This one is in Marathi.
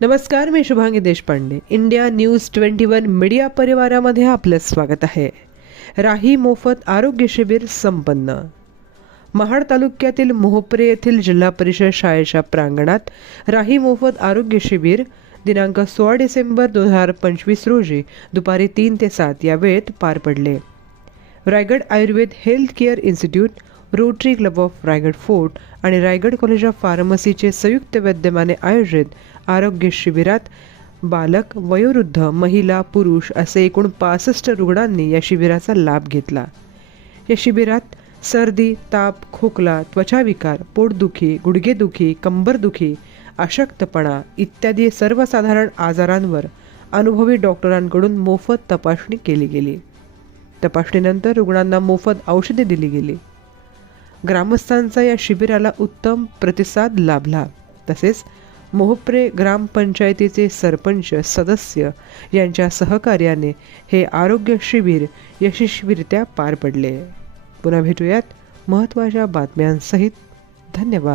नमस्कार, मी Shubhangi Deshpande. India news 21 media परिवारामध्ये आपलं स्वागत आहे. राही मोफत आरोग्य शिबिर संपन्न. महाड तालुक्यातील मोहपरे येथील जिल्हा परिषद शाळेच्या प्रांगणात राही मोफत आरोग्य शिबिर दिनांक 16 डिसेंबर 2025 रोजी दुपारी 3 ते 7 या वेळेत पार पडले. Raigad Ayurveda health care institute, rotary club of Raigad fort आणि रायगड कॉलेज ऑफ फार्मसीचे संयुक्त विद्यमाने आयोजित आरोग्य शिबिरात बालक, वयोवृद्ध, महिला, पुरुष असे एकूण 65 रुग्णांनी या शिबिराचा लाभ घेतला. या शिबिरात सर्दी, ताप, खोकला, त्वचाविकार, पोटदुखी, गुडघेदुखी, कंबरदुखी, अशक्तपणा इत्यादी सर्वसाधारण आजारांवर अनुभवी डॉक्टरांकडून मोफत तपासणी केली गेली. तपासणीनंतर रुग्णांना मोफत औषधे दिली गेली. ग्रामस्थांचा या शिबिराला उत्तम प्रतिसाद लाभला. तसेच मोहपरे ग्रामपंचायतीचे सरपंच सदस्य यांच्या सहकार्याने हे आरोग्य शिबिर यशस्वीरित्या पार पडले. पुन्हा भेटूयात महत्त्वाच्या बातम्यांसहित. धन्यवाद.